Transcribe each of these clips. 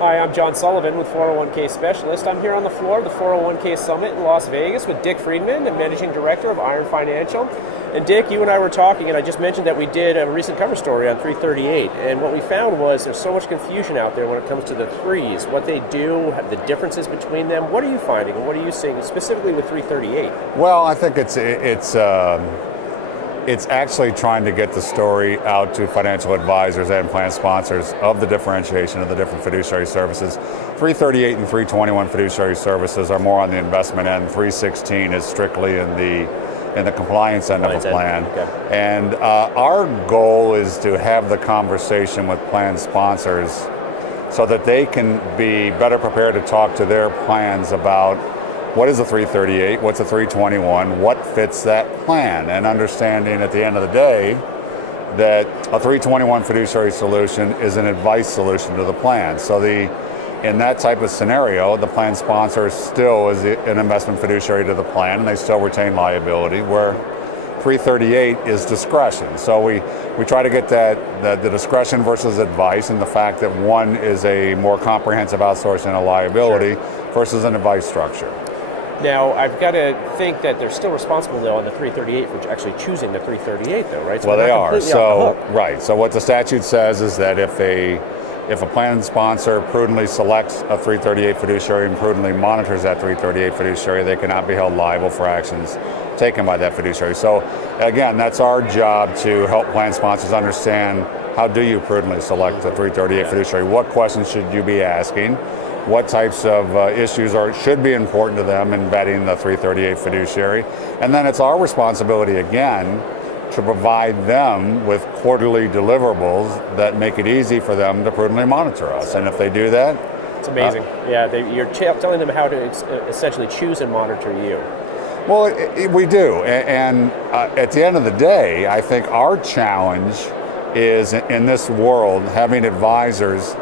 Hi, I'm John Sullivan with 401k Specialist. I'm here on the floor of the 401k Summit in Las Vegas with Dick Friedman, the Managing Director of Iron Financial. And Dick, you and I were talking, and I just mentioned that we did a recent cover story on 338. And what we found was there's so much confusion out there when it comes to the threes, what they do, the differences between them. What are you finding, and what are you seeing specifically with 338? Well, I think it's actually trying to get the story out to financial advisors and plan sponsors of the differentiation of the different fiduciary services. 338 and 321 fiduciary services are more on the investment end. 316 is strictly in the compliance end of a plan. Okay. And our goal is to have the conversation with plan sponsors so that they can be better prepared to talk to their plans about what is a 338, what's a 321, what fits that plan, and understanding at the end of the day that a 321 fiduciary solution is an advice solution to the plan. So in that type of scenario, the plan sponsor still is an investment fiduciary to the plan, and they still retain liability, where 338 is discretion. So we try to get the discretion versus advice, and the fact that one is a more comprehensive outsourcing of liability versus an advice structure. Now, I've got to think that they're still responsible, though, on the 338 for actually choosing the 338, though, right? So well, they are. So, right. So what the statute says is that if a plan sponsor prudently selects a 338 fiduciary and prudently monitors that 338 fiduciary, they cannot be held liable for actions taken by that fiduciary. So, again, that's our job to help plan sponsors understand how do you prudently select a 338 fiduciary? What questions should you be asking? What types of issues should be important to them in vetting the 338 fiduciary. And then it's our responsibility, again, to provide them with quarterly deliverables that make it easy for them to prudently monitor us. And if they do that... It's amazing. You're telling them how to essentially choose and monitor you. Well, we do. And at the end of the day, I think our challenge is in this world, having advisors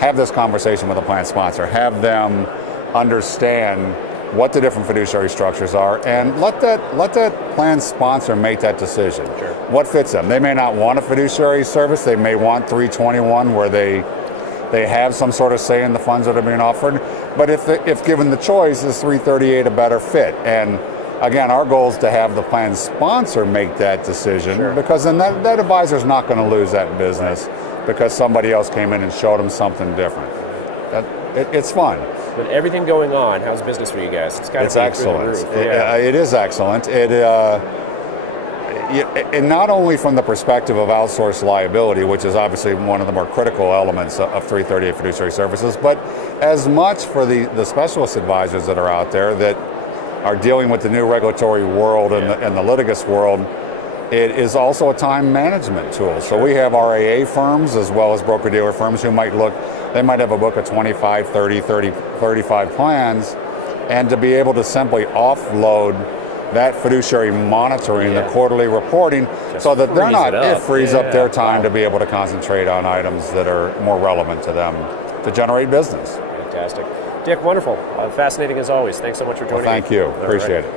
have this conversation with a plan sponsor, have them understand what the different fiduciary structures are, and let that plan sponsor make that decision. Sure. What fits them? They may not want a fiduciary service. They may want 321 where they have some sort of say in the funds that are being offered. But if given the choice, is 338 a better fit? And again, our goal is to have the plan sponsor make that decision, Sure. because then that advisor's not going to lose that business because somebody else came in and showed them something different. It's fun. With everything going on, how's business for you guys? It's excellent. Through the roof. It is excellent. And not only from the perspective of outsourced liability, which is obviously one of the more critical elements of 338 fiduciary services, but as much for the specialist advisors that are out there that are dealing with the new regulatory world and the litigious world. It is also a time management tool. So we have RAA firms as well as broker-dealer firms who might have a book of 25, 30, 35 plans, and to be able to simply offload that fiduciary monitoring, the quarterly reporting, so that they're not, it frees up their time to be able to concentrate on items that are more relevant to them to generate business. Fantastic. Dick, wonderful. Fascinating as always. Thanks so much for joining me. Thank you. Appreciate it.